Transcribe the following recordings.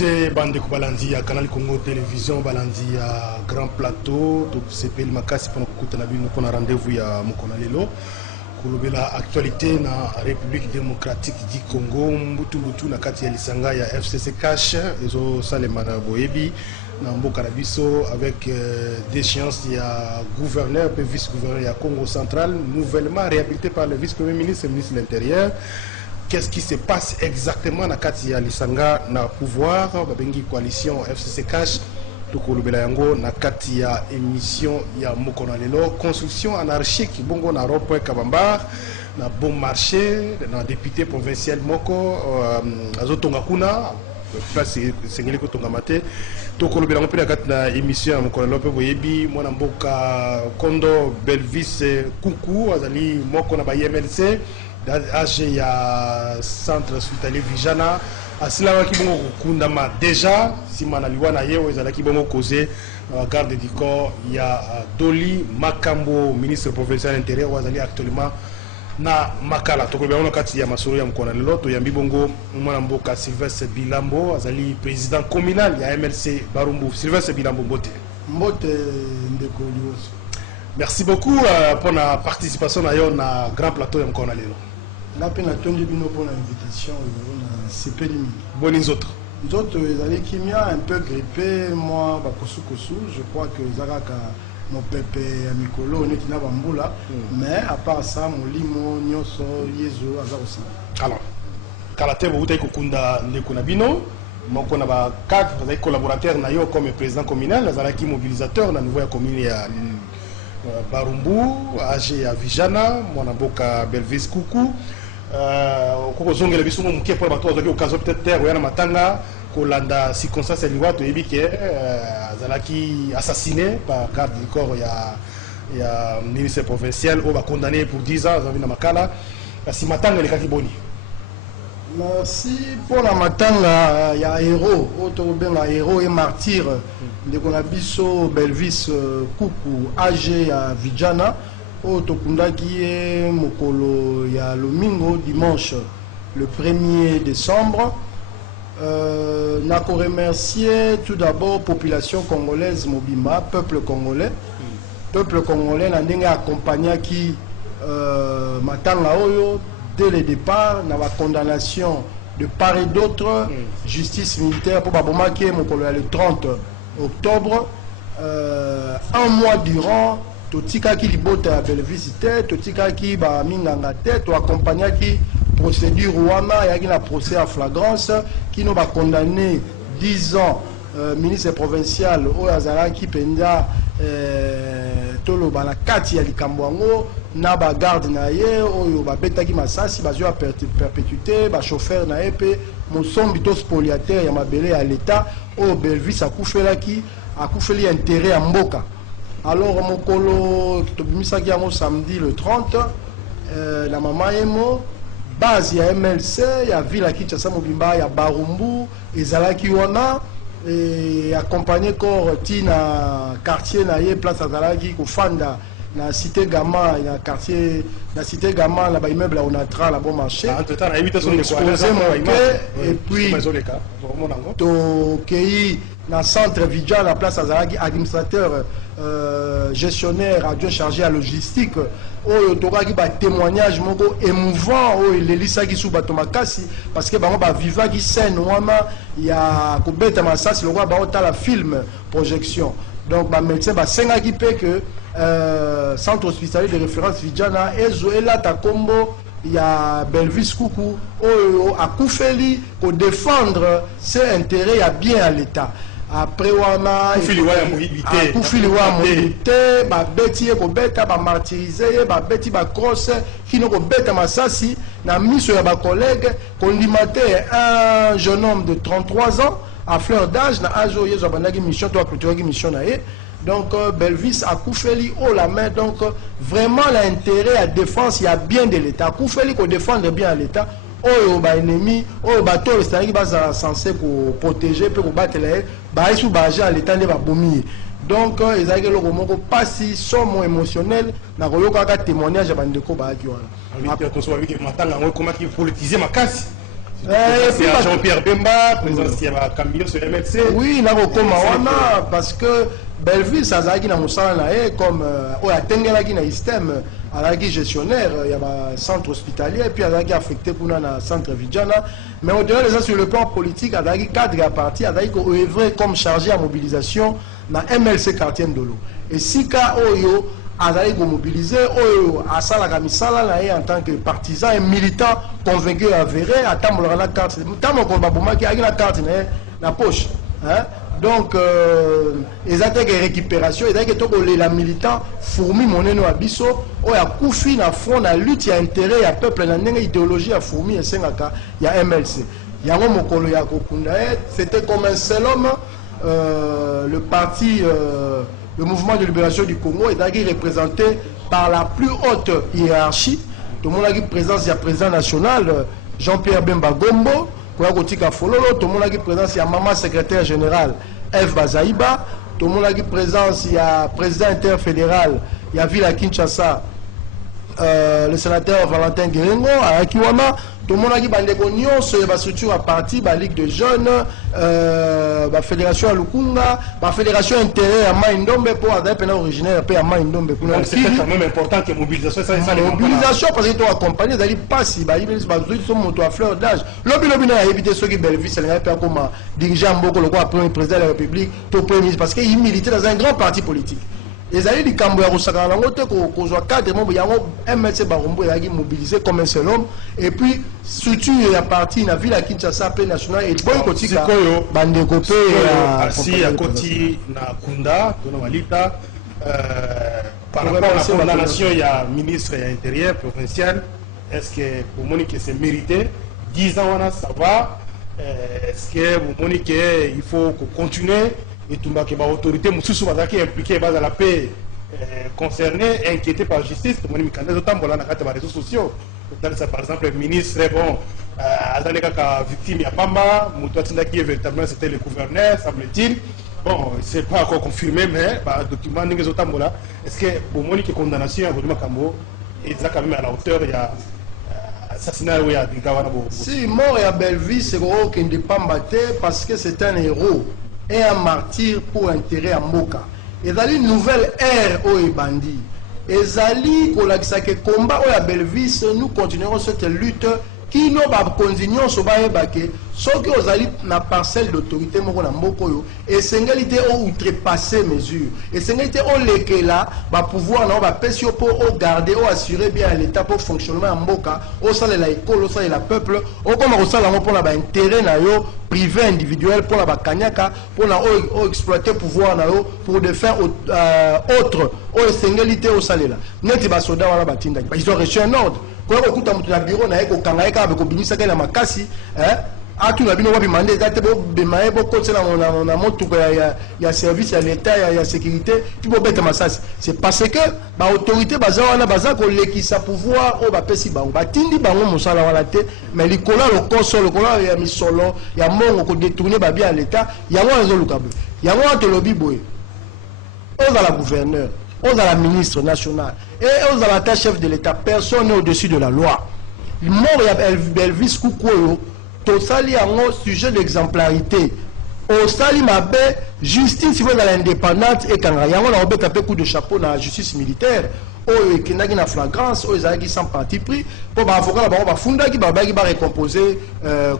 te bande balandi ya Canal Congo Télévision balandi ya Grand Plateau to sepeli makasi pour kutana bino pour rendez-vous ya mokona lelo kulobela actualité na République démocratique du Congo mbutu na kati ya lisanga ya FCC Cash ezo salema na boyebi na mboka na biso avec déchéance ya gouverneur et vice-gouverneur ya Congo central nouvellement réhabilité par le vice-premier ministre et ministre de l'Intérieur. Qu'est-ce qui se passe exactement na kati ya lisanga na pouvoir babengi coalition FCC Cash tukolobela yango na kati ya émission ya mokona lelo construction anarchique bongo na rond-point Kabambar na bon marché na député provincial moko azotonga kuna place sengeli ko tonga mate tukolobela ngopela kati na émission ya mokona lelo pe boyebi mwana mboka Kondo Belvis Kuku azali moko na ba MLC âgé ya centre hospitalier Vijana asila ki bongo kundama déjà si manaliwa na yewe ezalaki bongo causer garde du corps ya Doli Makambo ministre provincial intérieur wazali actuellement na makala tokolobela na kati ya masolo ya mkona lelo to yambi bongo mwana mboka Sylvestre Bilambo azali président communal ya MLC Barumbu. Sylvestre Bilambo mbote ndeko lios. Merci beaucoup pour la participation na yo na Grand Plateau ya mkona lelo. La peine tondi bino pour l'invitation na sepeli mingi. Boni nzoto. Nzoto ezali kimia un peu grippé moi bakosu kosu je crois que zaraka mon pépé ya mikolo neti na bambula mais à part ça molimo nyoso yezo azarosi. Alors kalate bo utai kokunda ndeko na bino moko na ba cadre bazali collaborateur na yo comme président communal azalaki mobilisateur na niveau ya commune ya Barumbu âgé à Vijana mwana mboka Belvis Kuku koko zongela biso mo muke pour bato azaki occasion peut-être terre yana matanga kolanda circonstance liwa to yebike azalaki assassiné par garde du corps ya ministre provincial au ba condamné pour 10 ans azali na makala si matanga lekaki boni. Merci pour la matanga ya héros auto benga héros et martyr de konabiso Belvis Kuku âgé à Vijana auto kundaki mokolo ya Lomingo dimanche le 1er décembre. Na ko remercier tout d'abord population congolaise mobimba peuple congolais na ndenge accompagné qui matanga oyo dès le départ na la condamnation de part et d'autre justice militaire pour babomaki mokolo le 30 octobre un mois durant totika ki libota ya Belvis te totika ki ba minganga te to accompagné qui procédure wana ya ki na procès à flagrance qui no ba condamné 10 ans ministre provincial o azala ki penda tolo bana kati ya likambo yango na ba garde na ye oyo ba betaki masasi bazio a perpétuité ba chauffeur na EP mosombi to spoliateur ya mabele ya l'état o Belvis akufeli intérêt à mboka. Alors mokolo tobimisaki yango samedi le 30 la mama emo base ya MLC ya ville ya Kinshasa mobimba ya Barumbu ezalaki wana et accompagné corps tina quartier na ye place azalaki kofanda na cité Gama na quartier na cité Gama na ba immeuble on a tra la bon marché entre temps na invitation de quoi et puis to kei na centre Vidja la place azalaki administrateur gestionnaire adjoint chargé à logistique oyo tokaki ba témoignage moko émouvant oyo lelisaki sous bato makasi parce que bango ba vivaki scène wana ya kobeta masasi lokwa ba otala film projection donc ba médecin ba sengaki pe que centre hospitalier de référence Vijana ezo elata kombo ya Belvis Kuku oyo akufeli ko défendre ses intérêts à bien à l'état. Après wana kufili wa mobilité ba beti ko beta ba martyriser ba beti ba cross kino ko beta masasi na miso ya ba collègue condimataire un jeune homme de 33 ans à fleur d'âge na ajo yezo bandaki mission to clôturer mission na ye. Donc Belvis a koufeli haut la main, donc vraiment l'intérêt à défense il y a bien de l'état koufeli ko défendre bien l'état. Oh ba ennemi oh bateau le stade qui va censé pour protéger pour battre les ba sous baja à l'état de ba bomi. Donc ezaki loko moko pasi somo émotionnel na koloka ka témoignage ya bandeko ba ki wana. Matanga ngo comment qui politiser makasi Jean-Pierre Bemba, président de Camilo sur MLC. Oui, là, parce que Belleville, ça a été comme un système, gestionnaire, il y a un centre hospitalier, puis il y a affecté pour un centre Vidjana. Mais au-delà de ça, sur le plan politique, il y a un cadre à partir, il y a œuvré comme chargé à mobilisation dans MLC quartier de l'eau. Et si Oyo a mobilisé, Oyo a salaka misala en tant que partisan et militant convaincu avéré, à Tambola la carte, qui a la carte dans la poche. Donc, ils ont une récupération, ils ont la militant fourmi moneno abisso, il y a Koufi na front, la lutte, il y a intérêt, il y a peuple, il y a idéologie, il y a fourmi, il y a MLC. Il y a c'était comme un seul homme, le parti, le mouvement de libération du Congo est représenté par la plus haute hiérarchie. Tout le monde a une présence, il y a président national, Jean-Pierre Bemba Gombo. Tout le monde a une présence, il y a maman secrétaire général F. Bazaïba. Tout le monde a une présence, il y a président interfédéral, il y a Villa Kinshasa, le sénateur Valentin Guérengo, à Akiwama. Tout le monde a une structure à partir de la Ligue de jeunes, la Fédération à Lukunga, la Fédération intérieure à Maïndombe pour la originaire à Maïndombe. C'est quand même important que la mobilisation soit mobilisation parce que tu as accompagné, tu as dit pas si, ils sont à fleur d'âge. L'objet a évité ceux qui Belleville, c'est le comme dirigeant Mboko, le premier président de la République, tout premier ministre, parce qu'il militait dans un grand parti politique. Les alliés du Cambouya Roussaka, qu'on soit cadre, il y a un MLC Barombo qui est mobilisé comme un seul homme. Et puis, surtout, il y a parti, la ville à Kinshasa, appelée nationale, et bon côté, bande copé, assis à côté, na Kunda, dans Walita, par rapport à la condamnation, il y a ministre et intérieur provincial. Est-ce que pour Monique c'est mérité? 10 ans, ça va. Est-ce que pour Monique, il faut continuer? Et tout le monde, autorité, qui est impliquée dans la paix concernée, inquiétée par la justice, tout le monde est dans les réseaux sociaux. Par exemple, le ministre, bon, victime, il y a Pamba, qui est véritablement c'était le gouverneur, semble-t-il. Bon, ce n'est pas encore confirmé, mais le document n'est pas. Est-ce que pour moi, les condamnations à Vodou Makambo, ils sont quand même à la hauteur, il y a assassinat, il y a des gars. Si mort et à Belleville, c'est gros qui ne dépend pas parce que c'est un héros. Et un martyr pour intérêt à Moka. Et dans une nouvelle ère au Ebandi. Et Zali, que combat au Belleville, nous continuerons cette lutte qui nous va continuer sur Baébake. Sauf que Zali na parcelle d'autorité Moko Mokoyo. Et Sengalité ont outrepassé mesures. Et Sengalité ont légué là, va pouvoir va passer pour garder, ou assurer bien l'état pour fonctionnement à Moka, au sein de l'école, au sein de la peuple, au comme au sein de pour l'intérêt privé individuel pour la Kanyaka, pour exploiter le pouvoir pour des fins autres, au Sengalité au salaire. Ils ont reçu un ordre. Quand on écoute un bureau, on a un ministre qui a makasi, il y a service, il y a l'État, il y a sécurité, c'est parce que l'autorité qui a pouvoir, mais les colons, le console, le colon, il y a mis solo, il y a mon qui détourné à l'État, il y a un lobby, il y a un lobby, on a la gouverneure, on a la ministre nationale, et on a la chef de l'État, personne n'est au-dessus de la loi. Mort, il y a Elvis Koukoyo. Tosali a un sujet d'exemplarité. Au Sali Mabé, justice il faut dans l'indépendance et quand il y a un peu coup de chapeau dans la justice militaire. Oh, qui n'a pas flagrance, oh, ils ont sans parti pris. Pour l'avocat, on va fonder qui va récomposer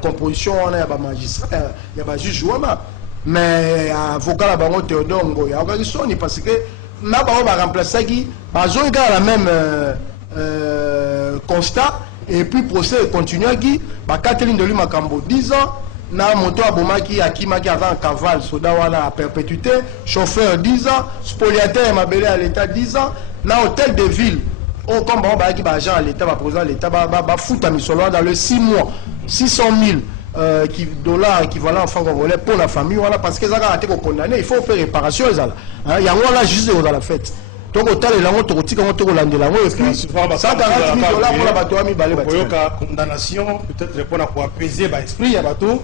composition, il y a un magistrat, il y a un juge. Mais avocat, on Théodore Ngoy, il y a parce que on va remplacer qui, ils ont la même constat. Et puis procès continue à qui Catherine de Makambo 10 ans, na moto abomaki akimaki avant cavale soda wana à perpétuité, chauffeur 10 ans, spoliateur mabelé à l'état 10 ans, na hôtel de ville. Oh comme on va qui agent à l'état va président l'état va foutre à misolo dans le 6 mois, 600 000 dollars équivalent en francs congolais pour la famille voilà parce que ça a été condamné, il faut faire réparation ça là. Il y a là juste dans la fête. Donc au total, il y a un autre qui et puis 140 000 dollars pour la bateau à mi-balé. Condamnation, peut-être répondre pour apaiser l'esprit, il y a bateau.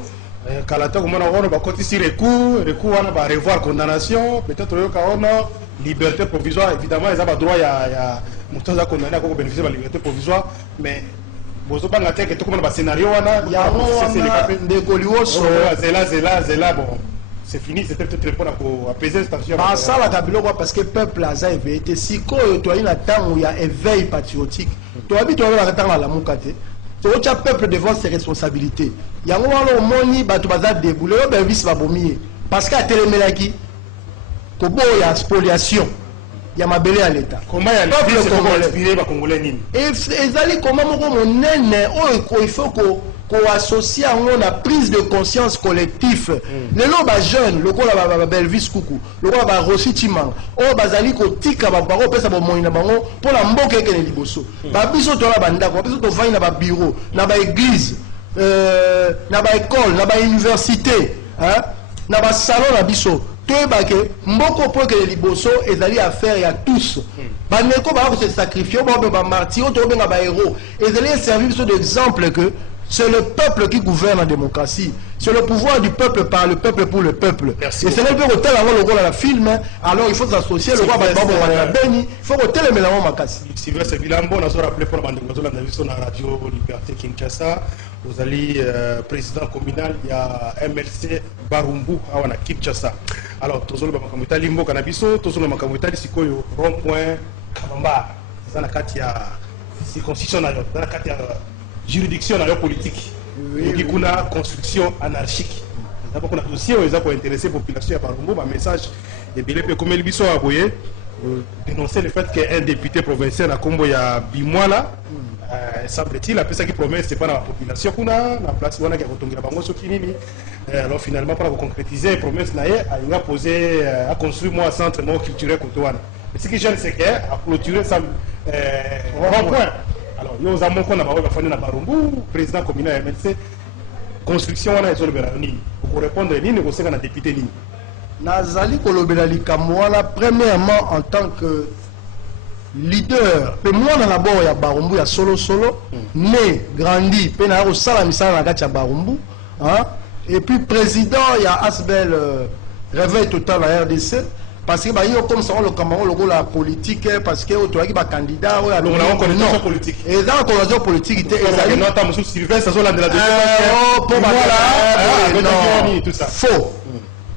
Kalata, comme on va continuer recours, on va revoir condamnation, peut-être on a liberté provisoire. Évidemment, ils ont droit à condamné à bénéficier de la liberté provisoire, mais bozo banga te que tout comme le scénario wana ndeko Liwoso zela bon c'est fini, c'était peut-être pour apaiser cette tension. Ça la biloko parce que peuple a éveillé si ko to ina temps où il y a éveil patriotique to habite to la temps la mukate to cha peuple devant ses responsabilités yango wana omoni bato baza deboulé o Belvis babomi parce que a télémelaki ko bo ya spoliation ya mabele à l'état comment ya peuple congolais ba congolais nini et ezali comment moko monene o il faut ko associé à une prise de conscience collective. Les gens jeunes, le gars Belvis Kuku, le gars Rossi Timang, oh bazali ko tika ba baro pesa ba moina bango pour la mboka ke liboso. Ba biso to la banda ko biso to vai na ba bureau, na ba église, na ba école, na ba université, hein, na ba salon na biso. Toyeba ke mboko po ke liboso ezali affaire ya tous. Ba neko ba se sacrifier, ba martyr, to benga ba héros. Ezali servir biso d'exemple que c'est le peuple qui gouverne la démocratie. C'est le pouvoir du peuple par le peuple pour le peuple. Merci. Et c'est le peu tel avant le rôle à la film. Alors il faut s'associer le roi Béni. Il faut que tel mélange Makassi. Sylvestre Bilambo, on a rappelé pour la radio Liberté Kinshasa. Vous allez président communal, il y a MLC Barumbu à Kinshasa. Alors, tous les Makamuta Limbo Canabiso, tous les Makamuta Sikoyo, rond-point Kabamba. C'est la carte, il y a circoncision dans la carte, juridiction dans la politique. Il y a une construction anarchique. D'abord, on a aussi intéressé la population à Barumbu, un message de Bilé comme Elbiso a voyé dénoncer le fait qu'un député provincial à Combo, il y a Bimoala, semble-t-il, après ça qui promet, c'est pas dans la population qu'on a, la place où on a retongé la banque sur Kinini. Alors finalement, pour concrétiser la promesse, il a posé à construire un centre culturel Kotouane. Mais ce que j'aime, c'est qu'à clôturer ça, rond-point. Alors, il y a un moment qu'on a fait à Barumbu, président communal MLC, construction, on a été pour répondre à l'île, on a un député ligne. Nazali kolobela likamwana premièrement en tant que leader pe mwana na bord ya Barumbu ya solo né grandi pe na sala misala na kati ya Barumbu hein et puis président ya Asbel réveil total à RDC parce que bah yo comme ça le Cameroun logo la politique parce que o toaki ba candidat o ya donc on connaît la politique et dans la connaissance politique était ezali non ta monsieur Sylvestre ça la de la pour voilà tout ça faux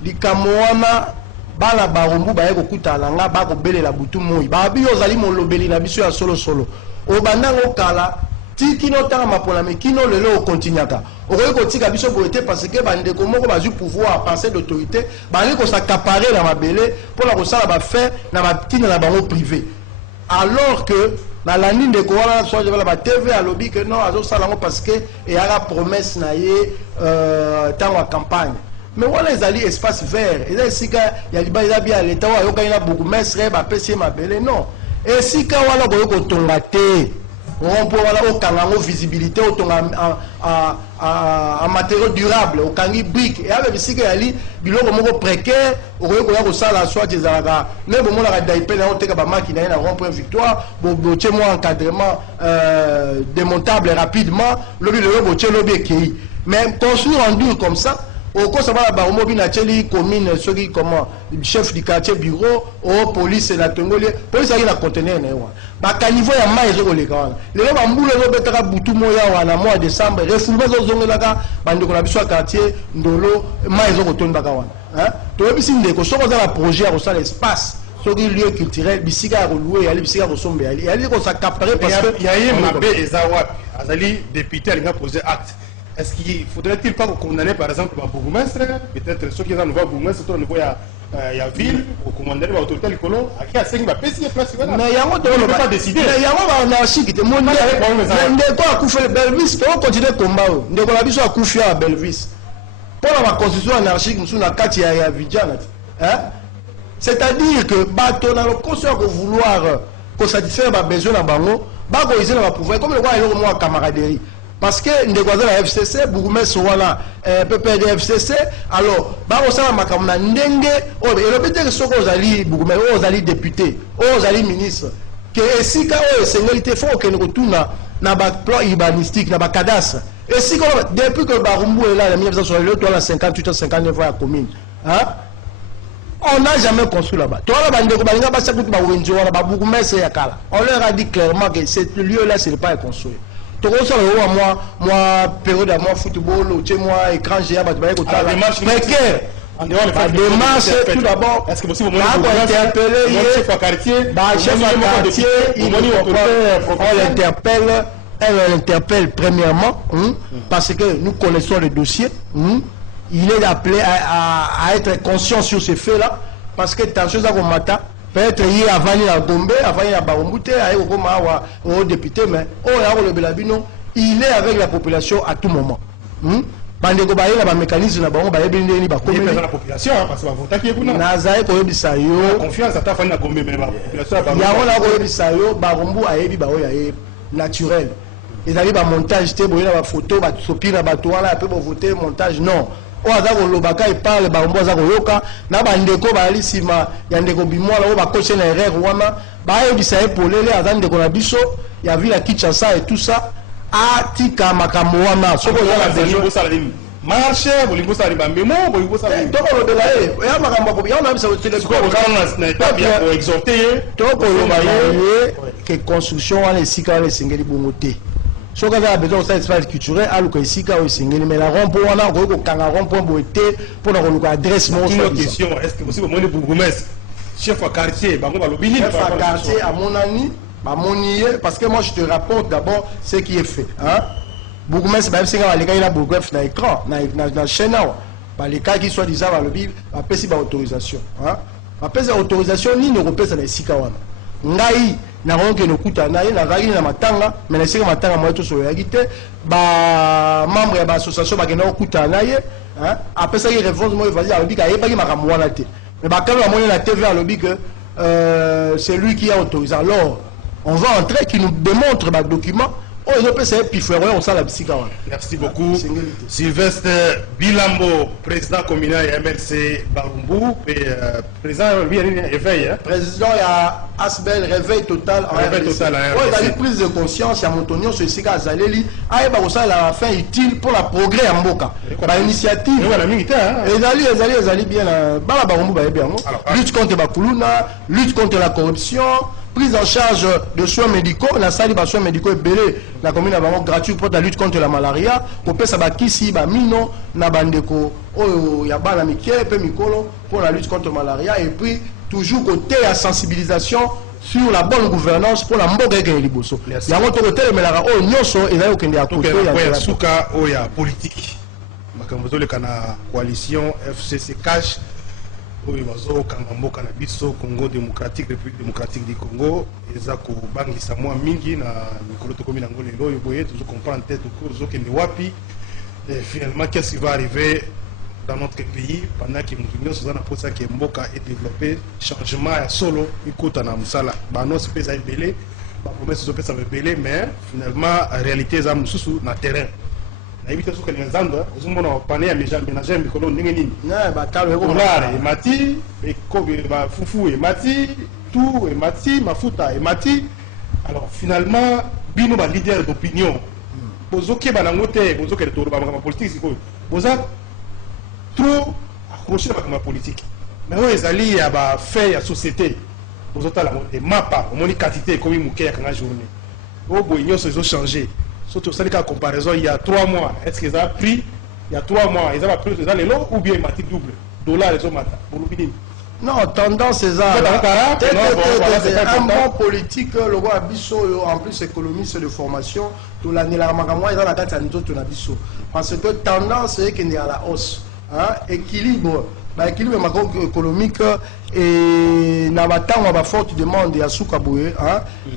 likambo wana bala Barumbu baye kokutala nga ba kobelela butu moi babi ozali molobeli na biso ya solo obanda ngokala tikino tanga mapola mekino lelo okontinyaka okoki kotika biso boyete parce que bandeko moko bazwi pouvoir penser d'autorité bali ko s'accaparer na mabele pour la kosala ba fait na batina na bango privé alors que na la ligne de Kouala soit je la TV à lobby que non azo sala ngo parce que et a la promesse na ye tango campagne. Mais voilà les alliés espace vert et là si il y a liba bien l'état wa yoka ina beaucoup mesre ba pesi mabele non et si ka wala ko tonga te on peut wala o kanga ngo visibilité o tonga en matériaux durables o kangi brique et avec si ka yali biloko moko précaire o ko ya ko sala soit des araga mais bon la daipe na o teka ba makina na rond point victoire bo boche mo encadrement démontable rapidement lobi le boche lobi ekei mais construire en dur comme ça au cours ça va ba mobi na cheli commune soki comment chef du quartier bureau au police na tongoli police a conteneur na wa ba caniveau ya mai zo koleka wana lelo ba mbula zo betaka butu moya wana mois décembre refulbe zo zongelaka bandeko na biso quartier ndolo mai zo kotonda ka wana hein to bisi ndeko soko za la projet ya kosala espace soki lieu culturel bisika ko louer ya bisika ko sombe ya ko s'accaparer parce que ya mabe ezawa azali député alinga poser acte. Est-ce qu'il faudrait-il pas condamner par exemple le bourgmestre, peut-être ceux qui sont nouveau bourgmestre, au niveau il y a ville, au commander l'autorité de l'écolo, à qui a 5 PC place. Mais il y a un autre pas décider. Mais il y a un anarchique qui est mondial. Mais quoi a couffé le Belvis, on continue le combat. Nous avons besoin de couffé à Belvis. Pour la constitution anarchique, nous sommes dans 4 à Vidjana. C'est-à-dire que bateau dans le conscient de vouloir satisfaire les besoins de Bango, Bago ils ont pouvoir comme le roi et le roi camaraderie. Parce que nous avons la FCC, bourgmestre voilà, PPD FCC, alors, bah on s'en makamna ndenge, oh, et le peut-être que ceux qui ont bourgmestre, aux alliés députés, aux alliés ministres, que si quand on sécurité faut que nous retourne na ba plan urbanistique, na ba cadastre. Et si depuis que Barumbu est là, la 1968, on a 58 59 fois la commune, hein? On n'a jamais construit là-bas. On leur a dit clairement que ce lieu-là, ce n'est pas construit. tout ça moi période à moi football ou moi écran géant bah tu vas écouter précaire. La démarche, tout d'abord, est-ce que possible interpeller chef de quartier, chef de quartier, elle l'interpelle premièrement, parce que nous connaissons le dossier. Il est appelé à être conscient sur ces faits-là, parce que tant chose à matin, peut-être il y a avant la Gombe, avant il y a Barombouté, au député, mais il est avec la population à tout moment. Bandeko baye la mécanisme na bango baye bindeni ba communauté la population parce que ba vota ki kuna nazaye ko yebisa yo confiance ata fani na Gombe mais ba population ba ya wona ko yebisa yo ba rombu ayebi ba oya ye naturel ezali ba montage te boyena ba photo ba sopi na bato wana pe bo voter montage non o aza ko lobaka e parle ba rombu aza ko yoka na bandeko ba ali sima ya ndeko bimola o ba coacher na erreur wana ba yebisa e polele aza ndeko na biso ya vila Kinshasa et tout ça atika makambo wana soko ya besoin sala nini marché bolingo sala ba memo bolingo sala to ko lobela ya makambo ko ya na bisa tele ko na étape ya ko exhorter to ko lobela que construction wana esika wana esengeli bongo te soko ya besoin ça espace culturel aluka esika o esengeli mais la rond-point wana ko kanga rond-point bo te pour na ko luka adresse mo so question est-ce que possible moi le bourgmestre chef de quartier bango ba lobini chef de quartier à monani parce que moi je te rapporte d'abord ce qui est fait. Bourgmestre, c'est que les gars ils ont bourgmestre dans l'écran, dans la chaîne. Les cas qui sont disant dans le bib, après c'est autorisation. Après c'est autorisation ni ne repèse dans les sikawana. Ngai na ronke no kuta na na ragi na matanga, mais na sika matanga moi tout sur yagite, ba membre ya association ba kena kuta na ye, après ça il réponse moi il va dire le bib ayeba ki makamwa na te. Mais ba quand la monnaie la TV à le bib c'est lui qui a autorisé. Alors on va entrer qui nous démontre le document. Oh, ils ont fait ça, puis on s'en la psycha. Merci beaucoup. Sylvestre Bilambo, président communal et MLC Barumbu, et président Réveil. Président, il y a Asbel, Réveil total. Réveil total. Oui, il y a une prise de conscience, il y a Montonio sur le Sika Zaleli. Ah, il y a la fin utile pour la progrès en Boka. Par initiative. Oui, la militaire. Ils allaient bien. Bala Barumbu, bien. Lutte contre Bakuluna, lutte contre la corruption. Prise en charge de soins médicaux, la salle de soins médicaux est belée, la commune a vraiment gratuit pour la lutte contre la malaria, pour que ça va kisi, ba mino, na bandeko, oh, ya ba la mikie, pe mikolo, pour la lutte contre la malaria, et puis toujours côté la sensibilisation sur la bonne gouvernance pour la mboga et liboso. Il y a un autre côté, mais la oh, nyoso, et là, il y a un côté, il y a souka, oh, il y a politique. Makambozo, le kana coalition, FCC cash. Oui, bazo kangambo kana biso Congo démocratique République démocratique du Congo eza ko bangisa mwa mingi na mikolo to komi nango lelo yo boye toujours comprendre tête ko zo kende wapi et finalement qu'est-ce qui va arriver dans notre pays pendant que nous sommes dans posa que mboka et développer changement ya solo ikota na musala ba no se pesa belé ba promesse zo pesa belé mais finalement réalité eza mususu na terrain. Éviter ce que les gens ont panier à ménager mikolo ndenge nini ba talo ko mati et kobe ba fufu et mati tout et mati mafuta et mati alors finalement bino ba leader d'opinion bozoke ba nangote bozoke de toro ba politique siko boza trop accroché ba politique mais ouais ezali ya ba fait ya société bozota la monte mapa au moni quantité comme muke ya kana journée au boignon se ont changé. Surtout, c'est la comparaison, il y a 3 mois. Est-ce qu'ils ont pris il y a 3 mois, ils ont pris les lots ou bien ils ont double dollar les hommes pour l'opinion. Non, tendance c'est ça. Un bon politique, le roi Abisso, en plus économiste de formation, tout l'année la Magamwa, il a la carte à nous tout l'Abisso. Parce que tendance c'est qu'il y a la hausse. Équilibre. Équilibre macroéconomique et na batanga ba forte demande ya Soukaboué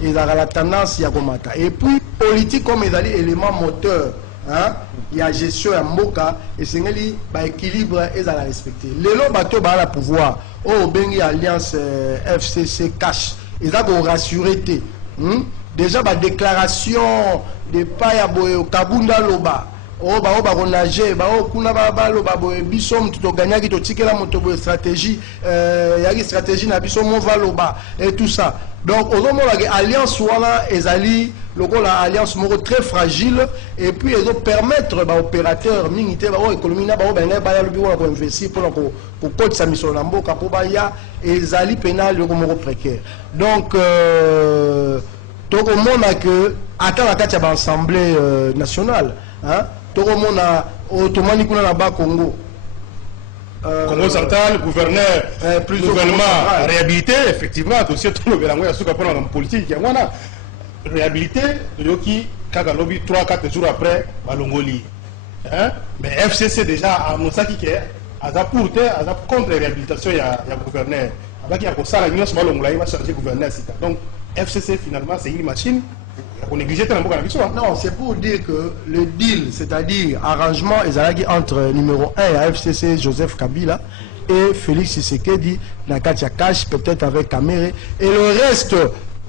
et la tendance ya komata et puis politique comme ezali élément moteur il y a gestion ya mboka et sengeli ba équilibre ezala respecté lelo bato ba la pouvoir o bengi alliance FCC cash eza ko rassurer te déjà ba déclaration de paya boyo kabunda loba oh bah on a géré bah oh kuna bah lo bah bisom tout gagner qui te ticket la moto stratégie y a une stratégie na bisom on va lo bah et tout ça donc au moment la alliance wala ezali logo la alliance moko très fragile et puis ils ont permettre bah opérateur minité bah économie na bah bah le bureau pour investir pour coach sa mission na mboka pour bah ya ezali pénal logo moko précaire donc tokomona que ata na kati ya l'Assemblée nationale, hein, tokomona otomani kuna na ba Congo. Congo central, gouverneur, gouvernement réhabilité, effectivement, dossier tout le bélango ya suka pona politique ya wana réhabilité yoki kaka lobby 3-4 jours après balongoli. Hein? Mais FCC déjà a annoncé qu'il est contre la réhabilitation il y a gouverneur. Avec il ça la union se balongoli va changer gouverneur. Donc FCC finalement c'est une machine. On néglige tellement la mission. Non, c'est pour dire que le deal, c'est-à-dire arrangement ezalaki entre numéro 1 à FCC Joseph Kabila et Félix Tshisekedi na kati ya cash peut-être avec Kamere et le reste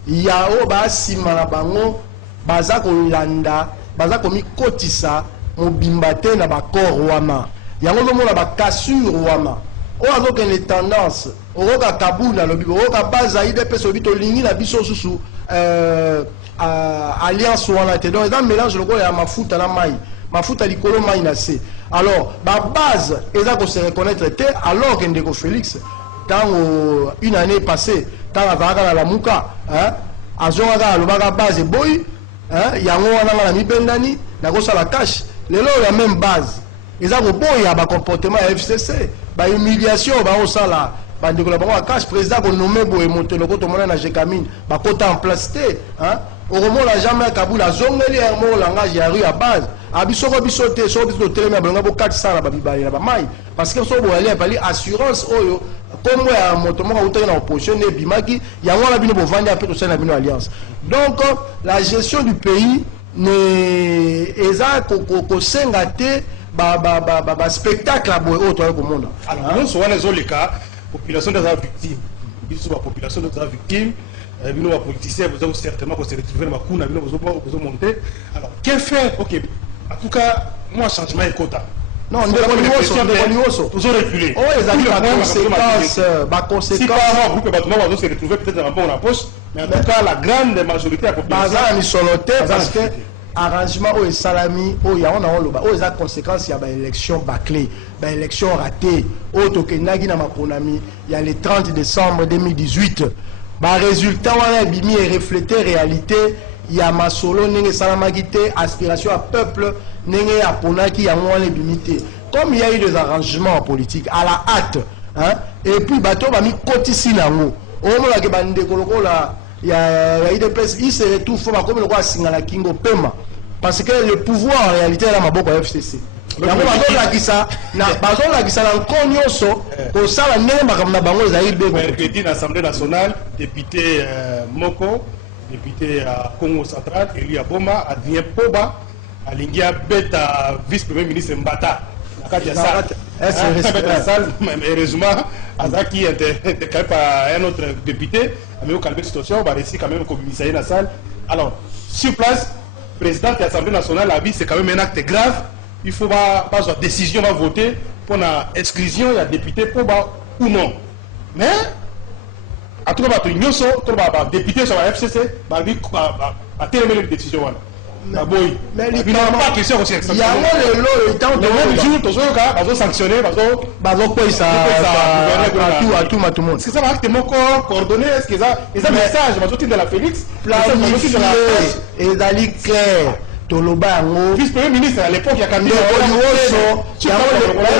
il y a oba simana bango baza ko landa baza ko mi kotisa mobimbate na ba corps wana yango zo mona ba cassure wana o azo que les tendances o ka kabula lobi o ka baza ide peso bito lingi na biso susu alliance wana te donc dans mélange le ya mafuta na mai mafuta likolo mai na se alors ba base eza ko se reconnaître te alors que ndeko Félix dans une année passée dans la vaga la muka hein azonga lo baga base boy hein yango wana na mibendani na ko sala cash lelo la même base eza ko boya ba comportement ya FCC ba humiliation ba osala bandeko la bango cash président ko nommé boye monter le koto mona na Jekamine ba kota en place te hein au moment la jamais Kabula zongeli un mot langage ya rue à base abisoko bisote so biso telema balonga bo 400 ba bibali ba mai parce que so bo aller pali assurance oyo comme ya moto moko utaki na opposition ne bimaki yango la bino bo vandi après to sena bino alliance donc la gestion du pays ne eza ko senga te ba spectacle boy auto ko monde alors nous souvent les olika population des victimes biso ba population des victimes bino ba politiciens vous avez certainement se retrouver ma kuna bino vous monter alors que faire OK en tout cas moi changement est quota non on vous reculer oh les conséquences si pas avant groupe battement va se retrouver peut-être dans la poche mais en tout cas la grande majorité de la population parce que arrangement au salami au ya on a loba au za conséquences ya ba élection bâclée ba élection ratée au tokenagi na maponami il y a le 30 décembre 2018 ba résultat wana bimi et refléter réalité il y a masolo nenge salamaki te aspiration à peuple nenge ya ponaki ya wana bimité comme il y a eu des arrangements politiques à la hâte hein et puis bato ba mi kotisi nango au moment que bande kolokola il y a IDPS il se retrouve faut comme le quoi singala kingo pema parce que le pouvoir en réalité là maboko FCC yango bazolakisa na nkonyoso kosala ndenge makambo na bango ezali bego mercredi na Assemblée nationale député Moko député à Congo central Elia Boma advient Poba alingia beta vice premier ministre Mbata nakati ya salle heureusement azaki intercalé par un autre député mais au calme situation va réussir quand même comme commissaire na salle alors sur place président de l'Assemblée nationale a dit c'est quand même un acte grave il faut pas une décision va voter pour la exclusion il y a député pour ou non mais à tout cas tu nyoso tu vas député sur la FCC va dire à terminer la décision mais il pas question aussi il y a le temps de même jour tous les cas va sanctionner va quoi ça à tout le monde est-ce que ça va être mon corps coordonné est-ce que ça les messages va sortir de la Félix planifié et d'aller clair vice premier ministre à l'époque il y a quand même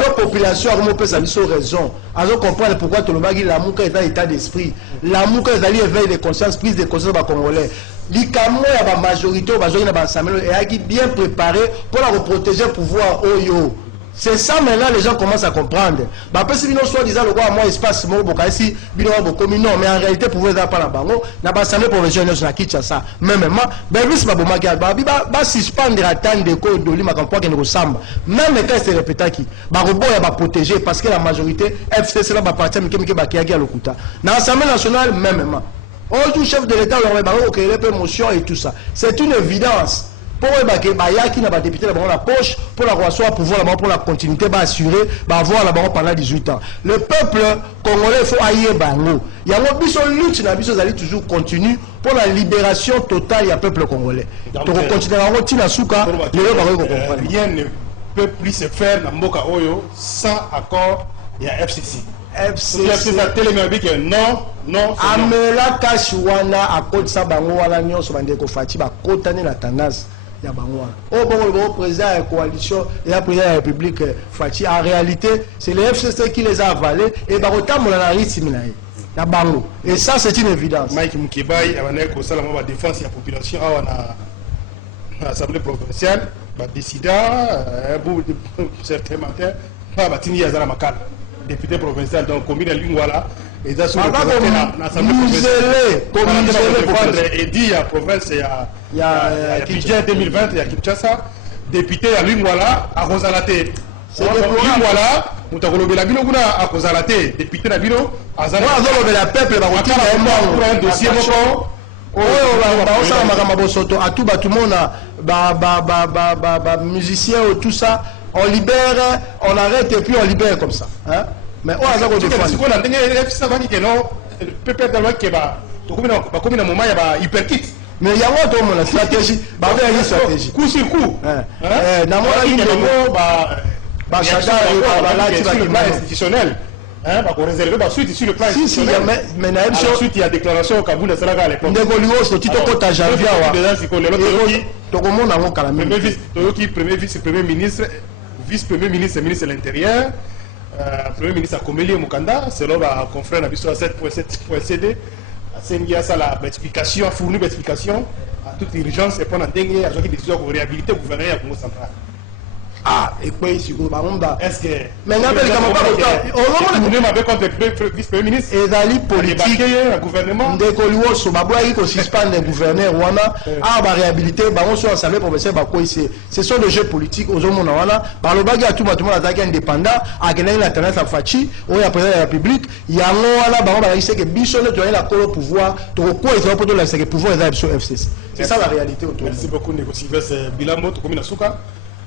la population a remonté raison alors comprendre pourquoi Tolobagi la mouka est dans état d'esprit la mouka est allé éveiller des consciences prise de conscience par congolais l'icamo ya ba majorité bazoi na ba assemblée et bien préparé pour la protéger pouvoir oyo. C'est ça maintenant les gens commencent à comprendre. Bah parce que nous soit disant le roi moi espace mo boka ici bino boko non mais en réalité pouvez pas la bango na ba assemblée provinciale na Kinshasa même ben bis ba bomaki ba suspendre attendre de code doli ma campo que nous samba même quand c'est répété qui ba robo ya ba protéger parce que la majorité FCC là ba parti mais ba kiaki à lokuta na assemblée nationale même au chef de l'état leur ba OK les promotion et tout ça c'est une évidence. Pour qui n'a pas député la poche pour la relation à pouvoir pour la continuité assurer avoir là-bas pendant 18 ans. Le peuple congolais il faut aïe bango. Il y a un biso lutte na biso allez toujours continue pour la libération totale du peuple congolais. Donc continuer à retirer souka rien ne peut plus se faire dans Mboka Oyo sans accord et FCC. FCC non. Amela Kashiwana à cause sa bango wala nyonso bandeko Fati ba kotane na tendance ya bango. Au bon président de la coalition et la président de la République Fati en réalité c'est le FCC qui les a avalés et ba kotambola na ritiminaye. Ya bango. Et ça c'est une évidence. Mike Mukibai abané ko sala ma défense ya population awana assemblée provinciale ba décider certains matins ba batini ya zala makala député provincial donc commune ya Lingwala et ça sur l'assemblée provinciale et dit à province ya budget 2020 ya Kinshasa député ya Lingwala à Rosalate c'est Lingwala mutakolobela bino kuna a Rosalate député na bino azala azolobela peuple ba kotika un dossier moko osala makambo bosoto atu bato mona ba musicien ou tout ça on libère on arrête et puis on libère comme ça hein mais on a ça qu'on défend c'est quoi la dernière ça va que non peut-être dans le keba to comme na moment ya ba hyperkit mais il y a autre mon stratégie ba une stratégie coup sur coup na mona ni ba chata ba la ti institutionnel hein ba ko réserver ba suite sur le plan institutionnel mais na même suite il y a déclaration au Kabul ça là à l'époque ndeko liwo tito kota janvier wa to ko mona ngo kala premier vice-premier ministre vice-premier ministre ministre de l'Intérieur premier ministre Akomeli Mukanda selon la confrère na biso 7.7.cd asengi ça la explication fournir l'explication à toute urgence et prendre ndenge azoki décision pour réhabiliter gouvernement ya Congo central. Ah, et quoi ici, est-ce que mais n'a pas contre vice-premier ministre et dans politique un gouvernement de Koliwo so babwa iko suspendre gouverneur wana a ba réhabiliter ba on so assemblée provinciale ba ko ici ce sont des jeux politiques aux hommes wana ba lo bagi atu batuma attaque indépendant a gagner la tendance à Fachi ou ya président de la République ya ngo wana ba ba ici que biso le doyen la colo pouvoir to ko ils ont pour la c'est que pouvoir est sur FCC c'est ça la réalité autour. Merci beaucoup négocier Bilambo to comme na suka.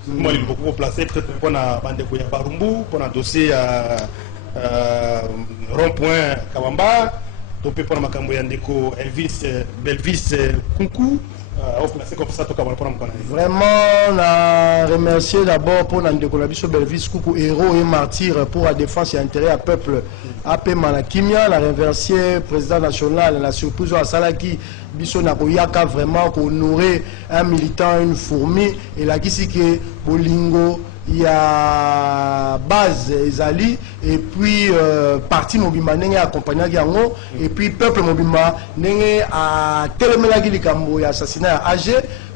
Moi, il est beaucoup placé peut-être pour la bande de Barumbu, pour un dossier à rond-point Kawamba, topé pour ma cambo Yandeko, Elvis, Belvis, Kunku, comme ça, vraiment, on a remercié d'abord pour Nandeko Labiso Belvis Kunku, héros et martyr pour la défense et l'intérêt à peuple AP Manakimia, la remercié président national, la surprise à Salaki. Biso Nakoyaka vraiment pour honorer un militant, une fourmi et là qui c'est que Bolingo il y a base Ezali et puis parti Mobimba nenge accompagné Yango et puis peuple Mobimba nenge a telemela ki likambo ya assassinat à AG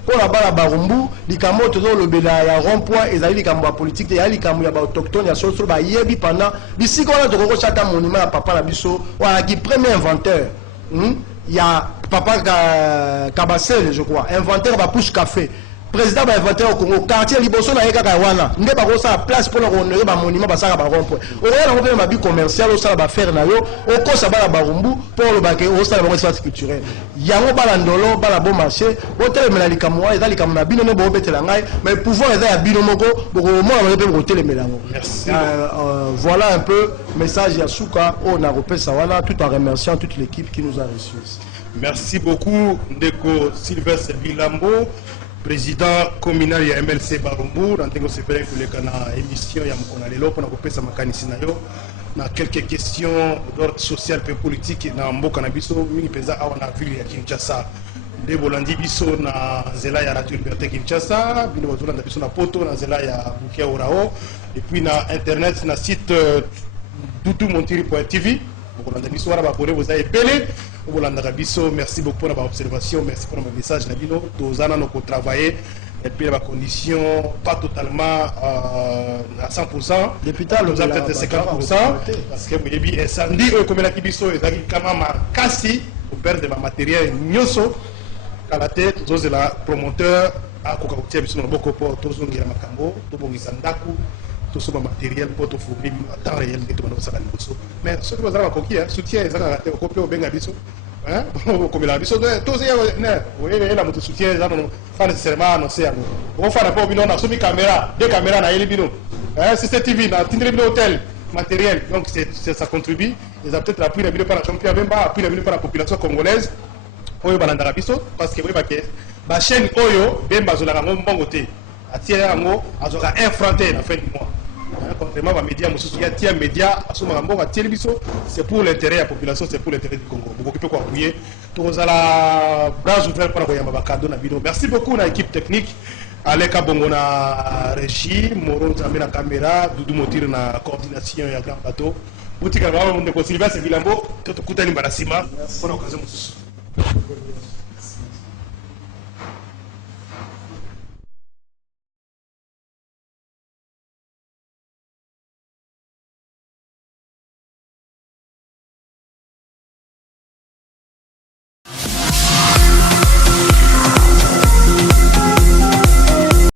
pour la bala Barumbu likambo toujours le bela ya rond-point Ezali likambo politique ya likambo ya autochtone ya solo ba yebi pendant bisiko na toko chata monument ya papa na biso wa qui premier inventeur il y a Papa Kabasel, je crois, inventeur de push café. Président va inventer au Congo, quartier Liboso na Yeka Kawana. N'est pas ça place pour honorer le monument Basara Baron. Au revoir, on va ma commercial, au ça va faire nayo, au Kosa Bala Barumbu, pour le baquet, au ça va espace culturel. Yango Balandolo, Balabo marché, au tel Melalikamwa, et dans les Kamna Bino, mais pouvoir aider à Binomoko, pour au moins on peut voter les Mélango. Merci. Voilà un peu message Yasuka, au Naropé Sawana, tout en remerciant toute l'équipe qui nous a reçus. Merci beaucoup, Ndeko Sylvestre Bilambo, président communal de MLC Barumbu. Dans le séparé pour les émissions, il y a un lelo pour nous sa macanisinayo. Na quelques questions d'ordre social et politique dans Mboka Nabiso, mini pesa awana ville ya Kinshasa. De Bolandi biso na zela ya Radio Liberté Kinshasa, bino bazula na biso na poto na zela ya Bukia Orao et puis na internet na site doudoumontiri.tv. Bolanda biso wala ba abonné vous avez belé. Merci beaucoup pour votre observation, merci pour votre message. Nous allons travailler et puis les conditions pas totalement à 100%. Depuis nous avons peut-être 50% parce que vous avez dit incendie comme la kibiso et quand même cassé pour perdre de matériel nyoso à la tête tous les promoteurs à Coca-Cola biso beaucoup pour tous les makambo tout bon isandaku tout ce matériel pour te fournir en temps réel de tout le monde. Mais ce que vous avez compris, soutien, ils ont copié au Bengabiso. Comme il a dit, tous oui, il a mon soutien, pas nécessairement annoncé. On fait un peu, on a soumis caméra, deux caméras dans Elibino. CCTV, dans Tindribino Hotel, matériel. Donc ça contribue. Ils ont peut-être appris la vidéo par la champion, même pas appris la vidéo par la population congolaise. Oyo balandaka biso parce que la chaîne Oyo, ben bazolaka mon bon côté. Attirer yango, azora infranté la fin du mois. contrairement aux médias, il y a médias, c'est pour l'intérêt de la population, c'est pour l'intérêt du Congo. Vous occupez quoi appuyer. Tous à la base ouverte pour envoyer cadeau na vidéo. Merci beaucoup à l'équipe technique. Aleka Bongo na régie, Moron Zambe na caméra, Doudou Motir na coordination et grand bateau. Boutique à Sylvain Sevilambo, tout le coup d'Ali Barasima. Pour l'occasion.